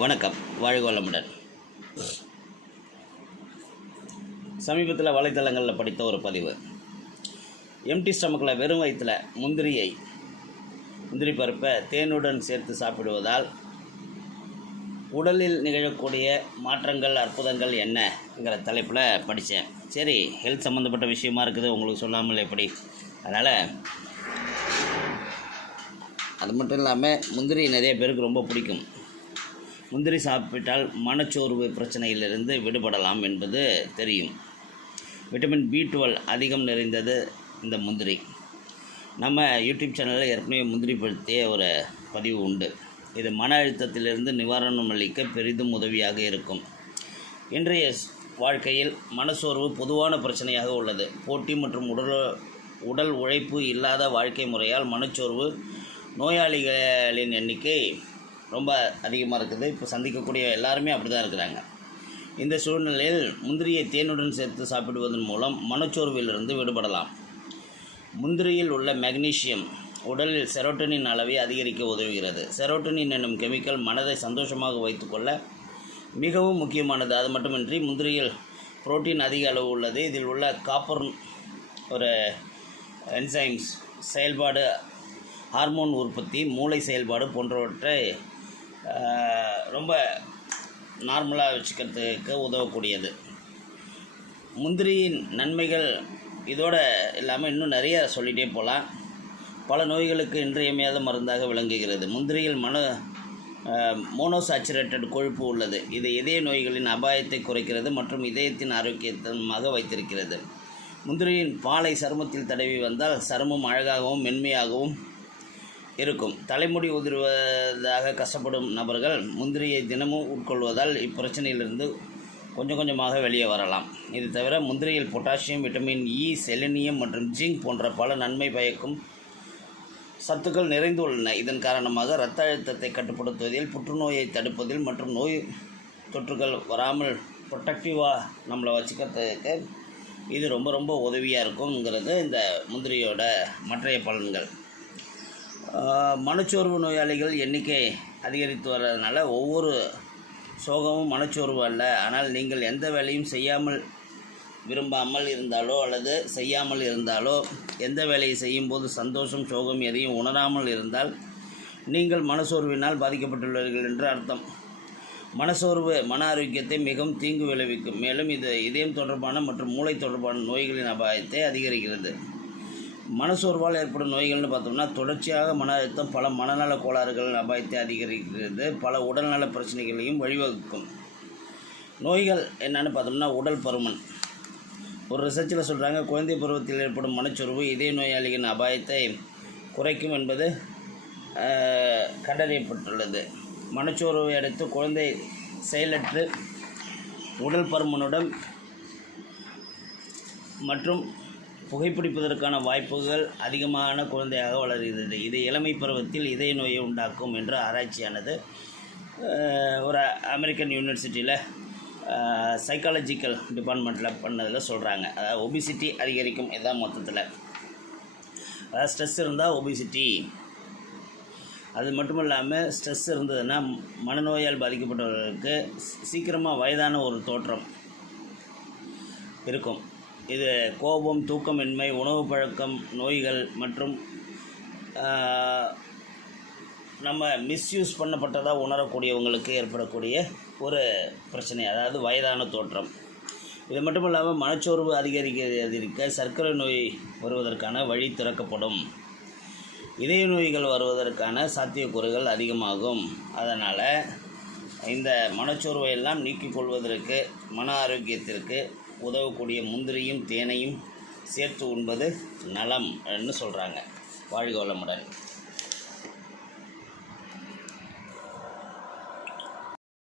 வணக்கம். வாழ்க வளமுடன் சமீபத்தில் வலைத்தளங்களில் படித்த ஒரு பதிவு. எம்டி ஸ்டமக்கில் வெறும் வயிற்றில் முந்திரியை முந்திரி பருப்பை தேனுடன் சேர்த்து சாப்பிடுவதால் உடலில் நிகழக்கூடிய மாற்றங்கள் அற்புதங்கள் என்னங்கிற தலைப்பில் படித்தேன் சரி ஹெல்த் சம்மந்தப்பட்ட விஷயமா இருக்குது உங்களுக்கு சொல்லாமல் எப்படி? அதனால் அது மட்டும் இல்லாமல் முந்திரி நிறைய பேருக்கு ரொம்ப பிடிக்கும். முந்திரி சாப்பிட்டால் மனச்சோர்வு பிரச்சனையிலிருந்து விடுபடலாம் என்பது தெரியும். விட்டமின் பி டுவெல் அதிகம் நிறைந்தது இந்த முந்திரி. நம்ம யூடியூப் சேனலில் ஏற்கனவே முந்திரி பற்றிய ஒரு பதிவு உண்டு. இது மன அழுத்தத்திலிருந்து நிவாரணம் அளிக்க பெரிதும் உதவியாக இருக்கும். இன்றைய வாழ்க்கையில் மனசோர்வு பொதுவான பிரச்சனையாக உள்ளது. போட்டி மற்றும் உடல் உடல் உழைப்பு இல்லாத வாழ்க்கை முறையால் மனச்சோர்வு நோயாளிகளின் எண்ணிக்கை ரொம்ப அதிகமாக இருக்குது. இப்போ சந்திக்கக்கூடிய எல்லாருமே அப்படி தான் இருக்கிறாங்க. இந்த சூழ்நிலையில் முந்திரியை தேனுடன் சேர்த்து சாப்பிடுவதன் மூலம் மனச்சோர்விலிருந்து விடுபடலாம். முந்திரியில் உள்ள மெக்னீஷியம் உடலில் செரோட்டனின் அளவை அதிகரிக்க உதவுகிறது. செரோட்டனின் என்னும் கெமிக்கல் மனதை சந்தோஷமாக வைத்துக்கொள்ள மிகவும் முக்கியமானது. அது மட்டுமின்றி முந்திரியில் புரோட்டீன் அதிக அளவு உள்ளது. இதில் உள்ள காப்பர் ஒரு என்சைம்ஸ் செயல்பாடு ஹார்மோன் உற்பத்தி மூளை செயல்பாடு போன்றவற்றை ரொம்ப நார்மலாக வச்சுக்கிறதுக்கு உதவக்கூடியது. முந்திரியின் நன்மைகள் இதோட இல்லாமல் இன்னும் நிறைய சொல்லிகிட்டே போகலாம் பல நோய்களுக்கு இன்றியமையாத மருந்தாக விளங்குகிறது. முந்திரியில் மன மோனோசாச்சுரேட்டட் கொழுப்பு உள்ளது. இது இதய நோய்களின் அபாயத்தை குறைக்கிறது மற்றும் இதயத்தின் ஆரோக்கியத்தமாக வைத்திருக்கிறது. முந்திரியின் பாலை சருமத்தில் தடவி வந்தால் சருமம் அழகாகவும் மென்மையாகவும் இருக்கும். தலைமுடி உதிர்வதாக கஷ்டப்படும் நபர்கள் முந்திரியை தினமும் உட்கொள்வதால் இப்பிரச்சனையிலிருந்து கொஞ்சம் கொஞ்சமாக வெளியே வரலாம். இது தவிர முந்திரியில் பொட்டாசியம் விட்டமின் இ செலினியம் மற்றும் ஜிங்க் போன்ற பல நன்மை பயக்கும் சத்துக்கள் நிறைந்துள்ளன இதன் காரணமாக இரத்த அழுத்தத்தை கட்டுப்படுத்துவதில் புற்றுநோயை தடுப்பதில் மற்றும் நோய் தொற்றுகள் வராமல் ப்ரொட்டக்டிவாக நம்மளை வச்சுக்கிறதுக்கு இது ரொம்ப ரொம்ப உதவியாக இருக்குங்கிறது இந்த முந்திரியோட மற்றைய பலன்கள். மனச்சோர்வு நோயாளிகள் எண்ணிக்கை அதிகரித்து வர்றதுனால ஒவ்வொரு சோகமும் மனச்சோர்வு அல்ல. ஆனால் நீங்கள் எந்த வேலையும் செய்யாமல் விரும்பாமல் இருந்தாலோ அல்லது செய்யாமல் இருந்தாலோ எந்த வேலையை செய்யும்போது சந்தோஷம் சோகம் எதையும் உணராமல் இருந்தால் நீங்கள் மனசோர்வினால் பாதிக்கப்பட்டுள்ளீர்கள் என்று அர்த்தம். மனசோர்வு மன ஆரோக்கியத்தை மிகவும் தீங்கு விளைவிக்கும். மேலும் இது இதயம் தொடர்பான மற்றும் மூளை தொடர்பான நோய்களின் அபாயத்தை அதிகரிக்கிறது. மனசோர்வால் ஏற்படும் நோய்கள்னு பார்த்தோம்னா தொடர்ச்சியாக மன அழுத்தம் பல மனநல கோளாறுகளின் அபாயத்தை அதிகரிக்கிறது பல உடல்நல பிரச்சனைகளையும் வழிவகுக்கும். நோய்கள் என்னன்னு பார்த்தோம்னா உடல் பருமன். ஒரு ரிசர்ச்சில் சொல்கிறாங்க குழந்தை பருவத்தில் ஏற்படும் மனச்சோர்வு இதய நோயாளிகளின் அபாயத்தை குறைக்கும் என்பது கண்டறியப்பட்டுள்ளது. மனச்சோர்வை அடுத்து குழந்தை செயலற்று உடல் பருமனுடன் மற்றும் புகைப்பிடிப்பதற்கான வாய்ப்புகள் அதிகமான குழந்தையாக வளர்கிறது. இது இளமை பருவத்தில் இதய நோயை உண்டாக்கும் என்று ஆராய்ச்சியானது. ஒரு அமெரிக்கன் யூனிவர்சிட்டியில் சைக்காலஜிக்கல் டிபார்ட்மெண்ட்டில் பண்ணதில் சொல்கிறாங்க அதாவது ஒபிசிட்டி அதிகரிக்கும் இதான் மொத்தத்தில். அதாவது ஸ்ட்ரெஸ் இருந்தால் ஒபிசிட்டி அது மட்டும் இல்லாமல் ஸ்ட்ரெஸ் இருந்ததுன்னா மனநோயால் பாதிக்கப்பட்டவர்களுக்கு சீக்கிரமாக வயதான ஒரு தோற்றம் இருக்கும். இது கோபம் தூக்கமின்மை உணவு பழக்கம் நோய்கள் மற்றும் நம்ம மிஸ்யூஸ் பண்ணப்பட்டதாக உணரக்கூடியவங்களுக்கு ஏற்படக்கூடிய ஒரு பிரச்சனை அதாவது வயதான தோற்றம். இது மட்டும் இல்லாமல் மனச்சோர்வு அதிகரிக்க சர்க்கரை நோய் வருவதற்கான வழி திறக்கப்படும். இதய நோய்கள் வருவதற்கான சாத்தியக்கூறுகள் அதிகமாகும். அதனால் இந்த மனச்சோர்வை எல்லாம் நீக்கிக் கொள்வதற்கு மன ஆரோக்கியத்திற்கு உதவக்கூடிய முந்திரியும் தேனையும் சேர்த்து உண்பது நலம் என்று சொல்கிறாங்க வாழ்க வளமுடன்.